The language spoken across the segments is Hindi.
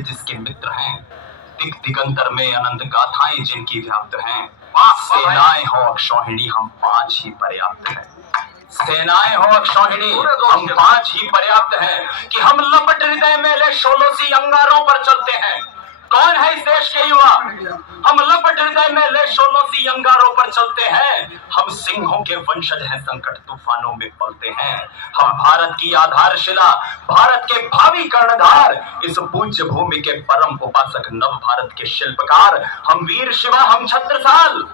खंड जिसके मित्र हैं, दिक दिगंतर में अनंत गाथाएं जिनकी व्याप्त हैं। सेनाएं हो अक्षौहिणी हम पांच ही पर्याप्त हैं। सेनाएं हो अक्षौहिणी हम पांच ही पर्याप्त हैं कि हम लपट हृदय मेले शोलोसी अंगारों पर चलते हैं। कौन है इस देश के युवा? हम लपट हृदय में ले शोलोसी अंगारों पर चलते हैं। हम सिंहों के वंशज हैं, संकट तूफानों में पलते हैं। हम भारत की आधारशिला, भारत के भावी कर्णधार, इस पूज्य भूमि के परम उपासक, नव भारत के शिल्पकार। हम वीर शिवा हम छत्रसाल,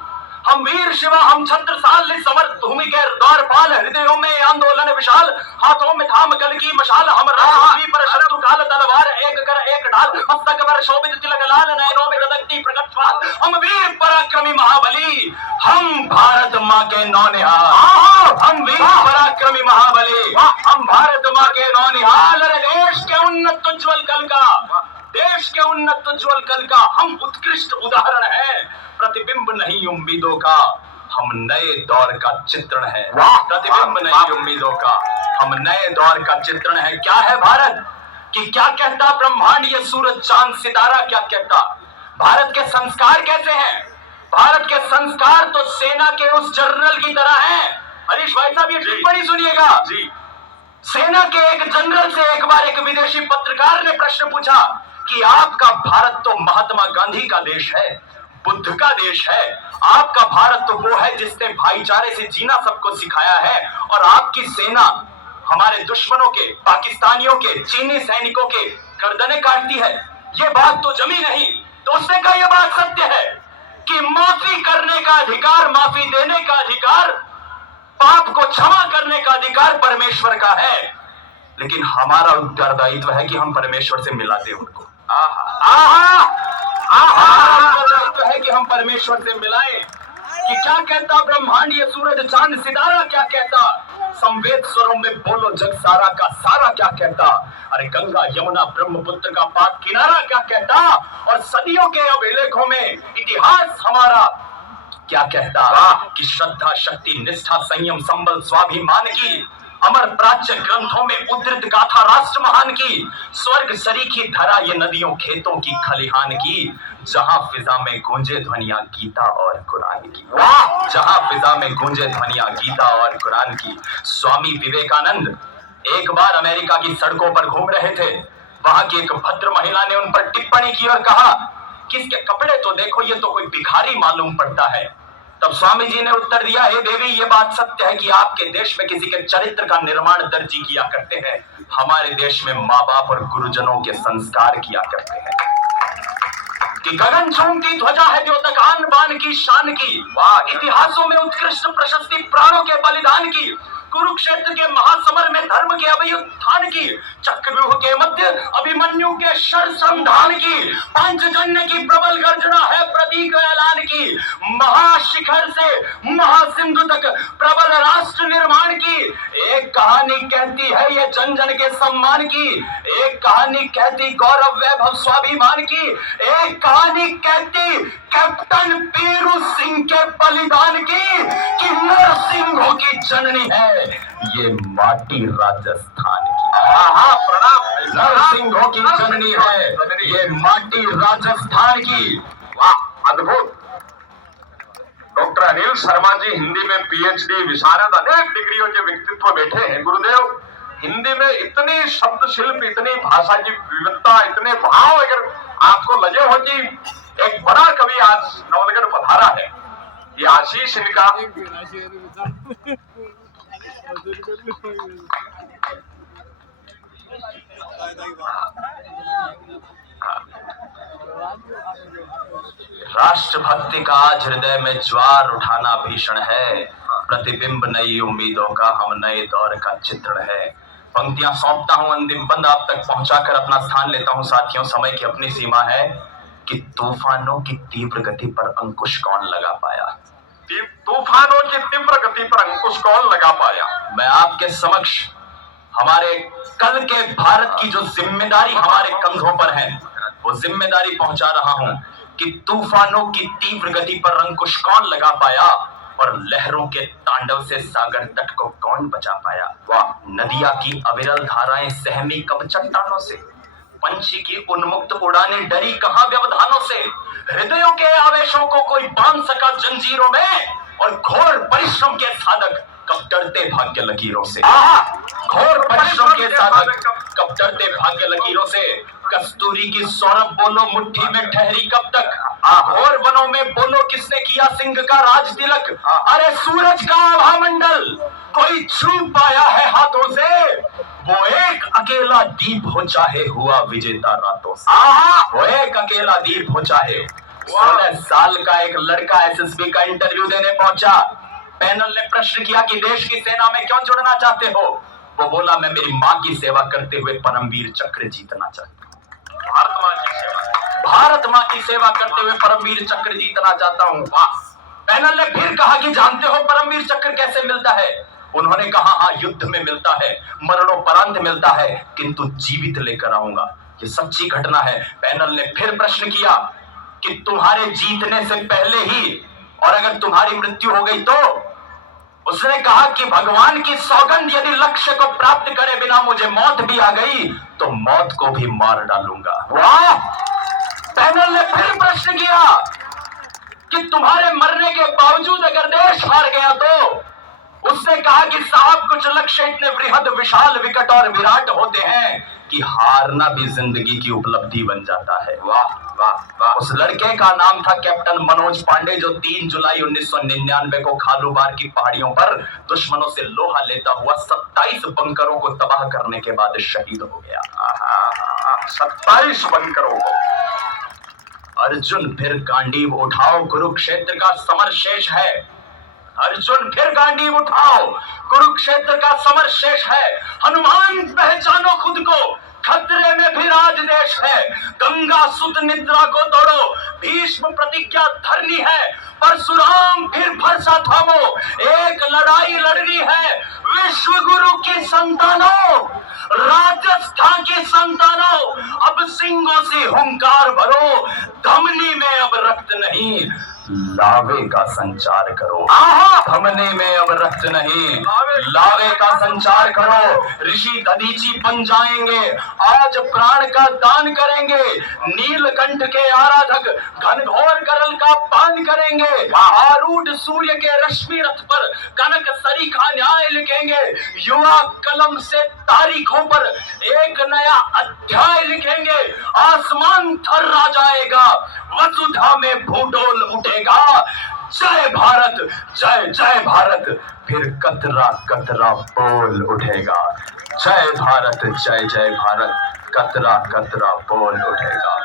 हम वीर शिवा हम छत्रसाल, इस समर्थ भूमि के द्वारपाल। हृदयों में आंदोलन विशाल, हाथों में थाम कल की मशाल। हम राष्ट्रपति पर शत्रु काल तलवार, एक कर एक ढाल। मस्तक पर शोभित तिलक लाल, नयनों में ददकती प्रकट ज्वाल। हम वीर पराक्रमी महाबली, हम भारत माँ के नौनिहाल। हम वीर पराक्रमी महाबली, हम भारत माँ के नौनिहाल। अरे देश के उन्नत उज्ज्वल कल का, देश के उन्नत उज्ज्वल कल का हम उत्कृष्ट उदाहरण है। प्रतिबिंब नहीं उम्मीदों का, हम नए दौर का चित्रण है। प्रतिबिंब नहीं उम्मीदों का, हम नए दौर का चित्रण है। क्या है भारत कि क्या कहता ब्रह्मांड, ये सूरज चांद सितारा क्या कहता? भारत के संस्कार कैसे हैं? भारत के संस्कार तो सेना के उस जनरल की तरह हैं। हरीश भाई साहब ये टिप्पणी सुनिएगा जी। सेना के एक जनरल से एक बार एक विदेशी पत्रकार ने प्रश्न पूछा कि आपका भारत तो महात्मा गांधी का देश है, बुद्ध का देश है। आपका भारत तो वो है जिसने भाईचारे से जीना सबको सिखाया है, और आपकी सेना हमारे दुश्मनों के, पाकिस्तानियों के, चीनी सैनिकों के गर्दनें काटती है। ये बात तो जमी नहीं। तो उसने कहा यह बात सत्य है कि माफी करने का अधिकार, माफी देने का अधिकार, पाप को क्षमा करने का अधिकार परमेश्वर का है, लेकिन हमारा उत्तरदायित्व है कि हम परमेश्वर से मिलाते उनको। उत्तरदायित्व है कि हम परमेश्वर से मिलाएं। कि क्या कहता ब्रह्मांड, ये सूरज चांद सितारा क्या कहता? संवेद स्वरों में बोलो जग सारा का सारा क्या कहता? अरे गंगा यमुना ब्रह्मपुत्र का पाक किनारा क्या कहता? और सदियों के अभिलेखों में इतिहास हमारा क्या कहता? कि श्रद्धा शक्ति निष्ठा संयम संबल स्वाभिमान की अमर प्राच्य ग्रंथों में उद्धृत गाथा राष्ट्र महान की, स्वर्ग सरीखी धरा ये नदियों खेतों की खलिहान की, जहां फिजा में गूंजे ध्वनिया गीता और कुरान की। वाह! जहां फिजा में गूंजे ध्वनिया गीता और कुरान की। स्वामी विवेकानंद एक बार अमेरिका की सड़कों पर घूम रहे थे। वहां की एक भद्र महिला ने उन पर टिप्पणी की और कहा कि इसके कपड़े तो देखो, ये तो कोई भिखारी मालूम पड़ता है। तब स्वामी जी ने उत्तर दिया, हे देवी, ये बात सत्य है कि आपके देश में किसी के चरित्र का निर्माण दर्जी किया करते हैं, हमारे देश में माँ बाप और गुरुजनों के संस्कार किया करते हैं। कि गगन चूमती ध्वजा है द्योतक आन बान की शान की, इतिहासों में उत्कृष्ट प्रशस्ति प्राणों के बलिदान की, कुरुक्षेत्र के महासमर में धर्म के अभ्युत्थान की, चक्रव्यूह के मध्य अभिमन्यु के शरसंधान की, पंचजन्य की प्रबल गर्जना है प्रतीक ऐलान की, महाशिखर से महासिंधु तक प्रबल राष्ट्र निर्माण की। एक कहानी कहती है ये जन जन के सम्मान की, एक कहानी कहती गौरव वैभव स्वाभिमान की, एक कहानी कहती कैप्टन पीरू सिंह के बलिदान की, कि नरसिंहों की जननी है ये माटी राजस्थान की। प्रणाम। नरसिंहों की जननी है ये माटी राजस्थान की। वाह, अद्भुत। डॉक्टर अनिल शर्मा जी हिंदी में पीएचडी विशारद, अनेक डिग्रियों के व्यक्तित्व बैठे हैं। गुरुदेव, हिंदी में इतनी शब्द शिल्प, इतनी भाषा की विविधता, इतने भाव, अगर आपको लगे हो कि एक बड़ा कवि आज नवलगढ़ पधारा है, ये आशीष इनका। राष्ट्रभक्ति का आज हृदय में ज्वार उठाना भीषण है। प्रतिबिंब नई उम्मीदों का, हम नए दौर का चित्रण है। पंक्तियां सौंपता हूं अंतिम बंद आप तक पहुंचाकर अपना स्थान लेता हूं। साथियों, समय की अपनी सीमा है कि तूफानों की तीव्र गति पर अंकुश कौन लगा पाया? तूफानों की तीव्र गति पर अंकुश कौन लगा पाया? मैं आपके समक्ष हमारे कल के भारत की जो जिम्मेदारी हमारे कंधों पर है, वो जिम्मेदारी पहुंचा रहा हूं कि तूफानों की तीव्र गति पर अंकुश कौन लगा पाया, और लहरों के तांडव से सागर तट को कौन बचा पाया। वाह! नदिया की अविरल धाराएं सहमी कब चट्टानों से, पंछी की उन्मुक्त उड़ाने डरी कहां व्यवधानों से, हृदयों के आवेशों को कोई बांध सका जंजीरों में, और घोर परिश्रम के साधक कब डरते भाग्य लकीरों से। घोर परिश्रम के साधक कब डरते भाग्य लकीरों से। कस्तूरी की सौरभ बोलो मुट्ठी में ठहरी कब तक, घोर वनों में बोलो किसने किया सिंह का राज तिलक। अरे सूरज का आभामंडल कोई छू पाया है हाथों से, वो एक अकेला दीप हो चाहे हुआ विजेता रातों से। वो एक अकेला दीप हो चाहे। 16 साल का एक लड़का एसएसबी का इंटरव्यू देने पहुंचा। पैनल ने प्रश्न किया कि देश की सेना में क्यों जुड़ना चाहते हो। वो बोला, मैं मेरी माँ की सेवा करते हुए परमवीर चक्र जीतना चाहता हूँ। भारत माँ की सेवा, भारत माँ की सेवा करते हुए परमवीर चक्र जीतना चाहता हूँ। पैनल ने फिर कहा कि जानते हो परमवीर चक्र कैसे मिलता है। उन्होंने कहा, हाँ युद्ध में मिलता है, मरणोपरांत मिलता है, किंतु जीवित लेकर आऊंगा, ये सच्ची घटना है। पैनल ने फिर प्रश्न किया कि तुम्हारे जीतने से पहले ही और अगर तुम्हारी मृत्यु हो गई तो। उसने कहा कि भगवान की सौगंध, यदि लक्ष्य को प्राप्त करे बिना मुझे मौत भी आ गई तो मौत को भी मार डालूंगा। वाह! पैनल ने फिर प्रश्न किया कि तुम्हारे मरने के बावजूद अगर देश हार गया तो। उसने कहा कि साहब कुछ लक्ष्य इतने बृहद विशाल विकट और विराट होते हैं कि हारना भी जिंदगी की उपलब्धि बन जाता है। वाह वाह वाह! उस लड़के का नाम था कैप्टन मनोज पांडे, जो 3 जुलाई 1999 को खालूबार की पहाड़ियों पर दुश्मनों से लोहा लेता हुआ 27 बंकरों को तबाह करने के बाद शहीद हो गया। 27 बंकरों को। अर्जुन फिर गांडीव उठाओ, कुरुक्षेत्र का समर शेष है। अर्जुन फिर गांडीव उठाओ, कुरुक्षेत्र का समर शेष है। हनुमान पहचानो खुद को, खतरे में फिर आज देश है। गंगा सुत निद्रा को तोड़ो, भीष्म प्रतिज्ञा धरनी है। परशुराम फिर फरसा थामो, एक लड़ाई लड़नी है। विश्व गुरु की संतानों, राजस्थान की संतानों, अब सिंगों से हुंकार भरो। धमनी में अब रक्त नहीं, लावे का संचार करो। धमनी में अब रक्त नहीं, लावे का संचार करो। ऋषि दधीची बन जाएंगे, आज प्राण का दान करेंगे। नीलकंठ के आराधक घनघोर करल का पान करेंगे। आरूढ़ सूर्य के रश्मि रथ पर कनक सरीखा न्याय लिखेंगे। युवा कलम से तारीखों पर एक नया अध्याय लिखेंगे। आसमान थर्रा जाएगा, वसुधा में भूडोल उठेगा। जय भारत, जय जय भारत, फिर कतरा कतरा बोल उठेगा। जय भारत, जय जय भारत, कतरा कतरा बोल उठेगा।